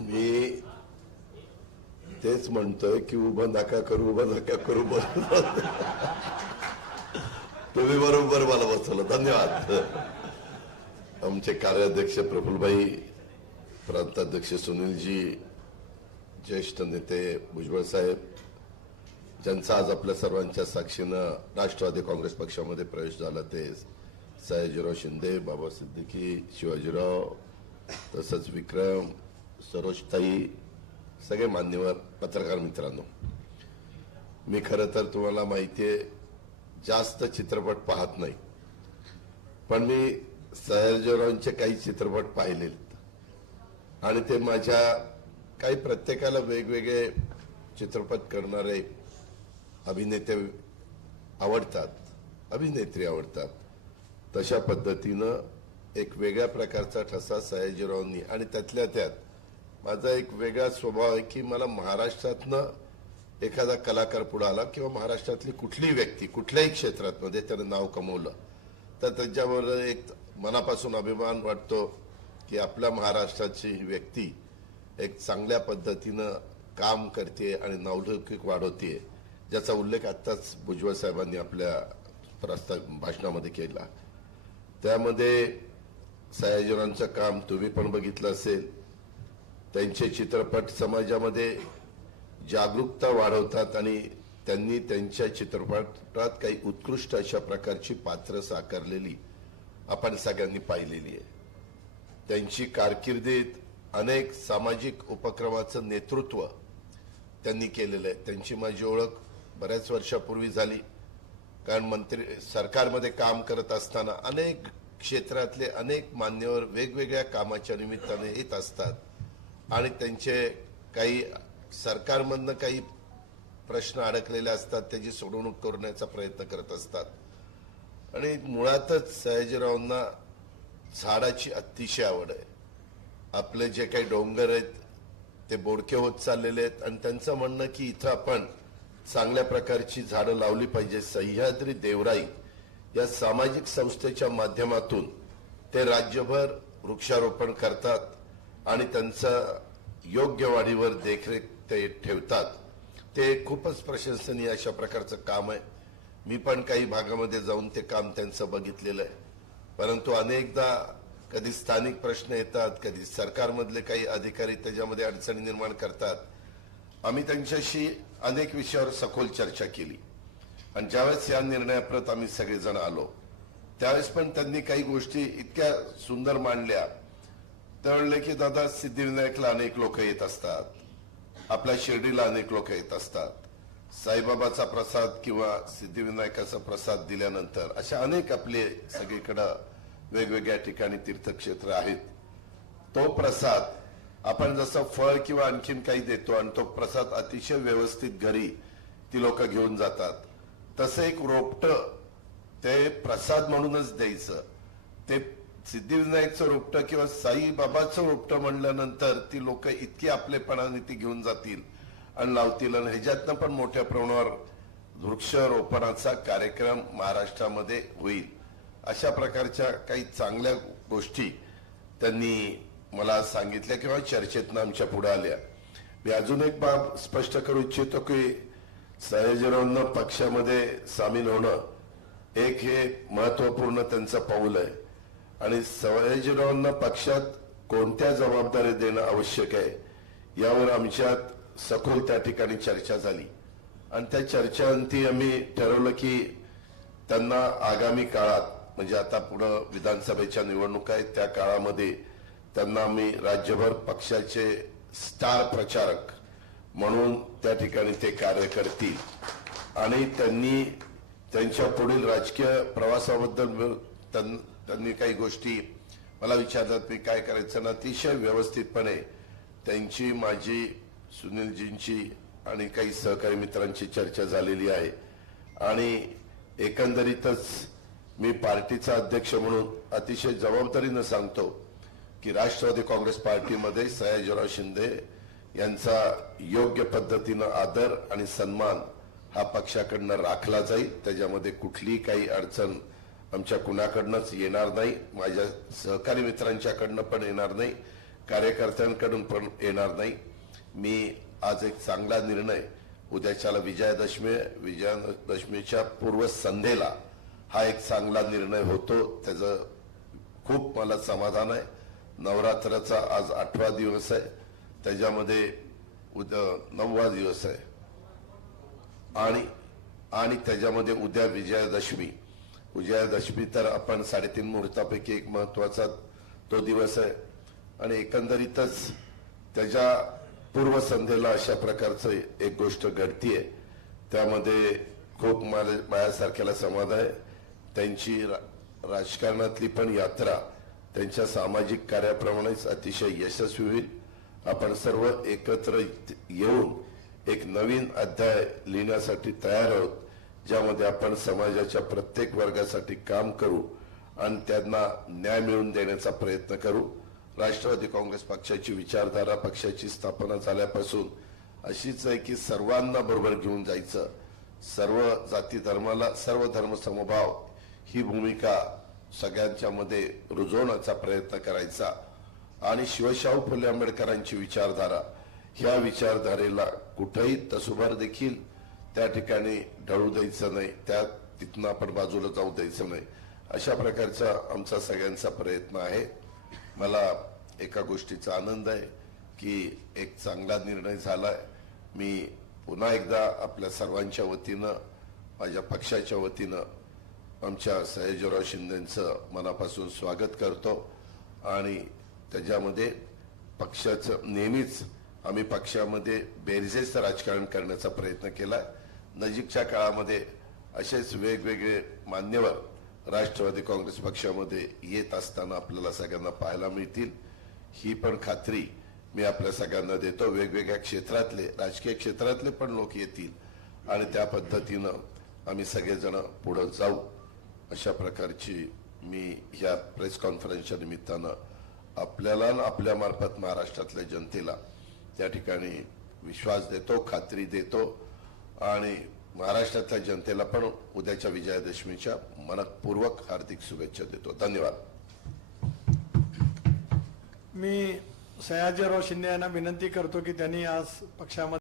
मी तेच म्हणतोय की उभं नका करू, उभं नका करू. तुम्ही बरोबर मला बसवलं. धन्यवाद. आमचे कार्याध्यक्ष प्रफुल्लभाई, प्रांताध्यक्ष सुनीलजी, ज्येष्ठ नेते भुजबळ साहेब, ज्यांचा आज आपल्या सर्वांच्या साक्षीनं राष्ट्रवादी काँग्रेस पक्षामध्ये प्रवेश झाला, ते सयाजीराव शिंदे, बाबा सिद्दीकी, शिवाजीराव, तसंच विक्रम, सरोजताई, सगळे मान्यवर, पत्रकार मित्रांनो, मी खरं तर तुम्हाला माहितीये जास्त चित्रपट पाहत नाही, पण मी सयाजीरावांचे काही चित्रपट पाहिलेत आणि ते माझ्या काही प्रत्येकाला वेगवेगळे चित्रपट करणारे अभिनेते आवडतात, अभिनेत्री आवडतात. तशा पद्धतीनं एक वेगळ्या प्रकारचा ठसा सयाजीरावांनी, आणि त्यातल्या त्यात माझा एक वेगळा स्वभाव आहे की मला महाराष्ट्रातनं एखादा कलाकार पुढे आला किंवा महाराष्ट्रातली कुठलीही व्यक्ती कुठल्याही क्षेत्रात मध्ये त्याने नाव कमवलं तर त्याच्यावर एक मनापासून अभिमान वाटतो की आपल्या महाराष्ट्राची व्यक्ती एक चांगल्या पद्धतीनं काम करते आणि नावलौकिक वाढवते, ज्याचा उल्लेख आताच भुजबळ साहेबांनी आपल्या भाषणामध्ये केला. त्यामध्ये सयाजीरावांचं काम तुम्ही पण बघितलं असेल. त्यांचे चित्रपट समाजामध्ये जागरूकता वाढवतात आणि त्यांनी त्यांच्या चित्रपटात काही उत्कृष्ट अशा प्रकारची पात्र साकारलेली आपण सगळ्यांनी पाहिलेली आहे. त्यांची कारकिर्दीत अनेक सामाजिक उपक्रमाचं नेतृत्व त्यांनी केलेलं आहे. त्यांची माझी ओळख बऱ्याच वर्षापूर्वी झाली, कारण मंत्री सरकारमध्ये काम करत असताना अनेक क्षेत्रातले अनेक मान्यवर वेगवेगळ्या कामाच्या निमित्ताने येत असतात आणि त्यांचे काही सरकारमधनं काही प्रश्न अडकलेले असतात, त्याची सोडवणूक करण्याचा प्रयत्न करत असतात. आणि मुळातच सयाजीरावांना झाडाची अतिशय आवड आहे. आपले जे काही डोंगर आहेत ते बोडके होत चाललेले आहेत आणि त्यांचं म्हणणं की इथं आपण चांगल्या प्रकारची झाडं लावली पाहिजे. सह्याद्री देवराई या सामाजिक संस्थेच्या माध्यमातून ते राज्यभर वृक्षारोपण करतात आणि त्यांचं योग्य वाढीवर देखरेख ते ठेवतात. ते खूपच प्रशंसनीय अशा प्रकारचं काम आहे. मी पण काही भागामध्ये जाऊन ते काम त्यांचं बघितलेलं आहे. परंतु अनेकदा कधी स्थानिक प्रश्न येतात, कधी सरकारमधले काही अधिकारी त्याच्यामध्ये अडचणी निर्माण करतात. आम्ही त्यांच्याशी अनेक विषयावर सखोल चर्चा केली आणि ज्यावेळेस या निर्णयाप्रत आम्ही सगळेजण आलो त्यावेळेस पण त्यांनी काही गोष्टी इतक्या सुंदर मांडल्या. ते म्हणले की दादा, सिद्धिविनायकला अनेक लोक येत असतात, आपल्या शिर्डीला अनेक लोक येत असतात, साईबाबाचा प्रसाद किंवा सिद्धिविनायकाचा प्रसाद दिल्यानंतर अशा अनेक आपले सगळीकडं वेगवेगळ्या ठिकाणी तीर्थक्षेत्र आहेत. तो प्रसाद आपण जसं फळ किंवा आणखीन काही देतो आणि तो प्रसाद अतिशय व्यवस्थित घरी ती लोक घेऊन जातात, तसं एक रोपटं ते प्रसाद म्हणूनच द्यायचं. ते सिद्धिविनायकचं रोपटं किंवा साईबाबाचं रोपटं म्हणल्यानंतर ती लोक इतकी आपलेपणाने ती घेऊन जातील आणि लावतील आणि ह्याच्यातनं पण मोठ्या प्रमाणावर वृक्षारोपणाचा कार्यक्रम महाराष्ट्रामध्ये होईल. अशा प्रकारच्या काही चांगल्या गोष्टी त्यांनी मला सांगितल्या किंवा चर्चेतनं आमच्या पुढे आल्या. मी अजून एक बाब स्पष्ट करू इच्छितो की सयाजीरावांना पक्षामध्ये सामील होणं एक हे महत्वपूर्ण त्यांचं पाऊल आहे आणि सयाजीरावांना पक्षात कोणत्या जबाबदारी देणं आवश्यक आहे यावर आमच्यात सखोल त्या ठिकाणी चर्चा झाली आणि त्या चर्चांती आम्ही ठरवलं की त्यांना आगामी काळात, म्हणजे आता पुढे विधानसभेच्या निवडणुका आहेत, त्या काळामध्ये त्यांना आम्ही राज्यभर पक्षाचे स्टार प्रचारक म्हणून त्या ठिकाणी ते कार्य करतील आणि त्यांनी त्यांच्या पुढील राजकीय प्रवासाबद्दल त्यांनी काही गोष्टी मला विचारतात, मी काय करायचं ना. अतिशय व्यवस्थितपणे त्यांची, माझी, सुनीलजींची आणि काही सहकारी मित्रांची चर्चा झालेली आहे आणि एकंदरीतच मी पार्टीचा अध्यक्ष म्हणून अतिशय जबाबदारीनं सांगतो की राष्ट्रवादी काँग्रेस पार्टीमध्ये सयाजीराव शिंदे यांचा योग्य पद्धतीनं आदर आणि सन्मान हा पक्षाकडनं राखला जाईल. त्याच्यामध्ये कुठलीही काही अडचण आमच्या कुणाकडनंच येणार नाही, माझ्या सहकारी मित्रांच्याकडनं पण येणार नाही, कार्यकर्त्यांकडून पण येणार नाही. मी आज एक चांगला निर्णय, उद्याच्याला विजयादशमी आहे, विजयादशमीच्या पूर्वसंध्येला हा एक चांगला निर्णय होतो, त्याचं खूप मला समाधान आहे. नवरात्राचा आज 8वा दिवस आहे, त्याच्यामध्ये उद्या 9वा दिवस आहे आणि त्याच्यामध्ये उद्या विजयादशमी तर आपण 3.5 मुहूर्तापैकी एक महत्वाचा तो दिवस आहे आणि एकंदरीतच त्याच्या पूर्वसंध्येला अशा प्रकारचं एक गोष्ट घडतीये, त्यामध्ये खूप माझ्यासारख्याला समाधान आहे. त्यांची राजकारणातली पण यात्रा त्यांच्या सामाजिक कार्याप्रमाणेच अतिशय यशस्वी होईल. आपण सर्व एकत्र येऊन एक नवीन अध्याय लिहिण्यासाठी तयार आहोत, ज्यामध्ये आपण समाजाच्या प्रत्येक वर्गासाठी काम करू आणि त्यांना न्याय मिळवून देण्याचा प्रयत्न करू. राष्ट्रवादी काँग्रेस पक्षाची विचारधारा, पक्षाची स्थापना झाल्यापासून अशीच आहे की सर्वांना बरोबर घेऊन जायचं, सर्व जाती धर्माला, सर्व धर्म समभाव ही भूमिका सगळ्यांच्या मध्ये रुजवण्याचा प्रयत्न करायचा आणि शिवशाहू फुले आंबेडकरांची विचारधारा, ह्या विचारधारेला कुठेही तसुभार देखील त्या ठिकाणी ढळू द्यायचं नाही, तिथनं आपण बाजूला जाऊ द्यायचं नाही, अशा प्रकारचा आमचा सगळ्यांचा प्रयत्न आहे. मला एका गोष्टीचा आनंद आहे की एक चांगला निर्णय झालाय. मी पुन्हा एकदा आपल्या सर्वांच्या वतीनं, माझ्या पक्षाच्या वतीनं आमच्या सयाजीराव शिंदेंचं मनापासून स्वागत करतो आणि त्याच्यामध्ये पक्षाचं नेहमीच आम्ही पक्षामध्ये बेरजेचं राजकारण करण्याचा प्रयत्न केलाय. नजीकच्या काळामध्ये असेच वेगवेगळे मान्यवर राष्ट्रवादी काँग्रेस पक्षामध्ये येत असताना आपल्याला सगळ्यांना पाहायला मिळतील, ही पण खात्री मी आपल्या सगळ्यांना देतो. वेगवेगळ्या क्षेत्रातले, राजकीय क्षेत्रातले पण लोक येतील आणि त्या पद्धतीनं आम्ही सगळेजण पुढे जाऊ, अशा प्रकारची मी ह्या प्रेस कॉन्फरन्सच्या निमित्तानं आपल्याला आणि आपल्या मार्फत महाराष्ट्रातल्या जनतेला त्या ठिकाणी विश्वास देतो, खात्री देतो आणि महाराष्ट्रातल्या जनतेला पण उद्याच्या विजयादशमीच्या मनपूर्वक हार्दिक शुभेच्छा देतो. धन्यवाद. मी सयाजीराव शिंदे यांना विनंती करतो की त्यांनी आज पक्षामध्ये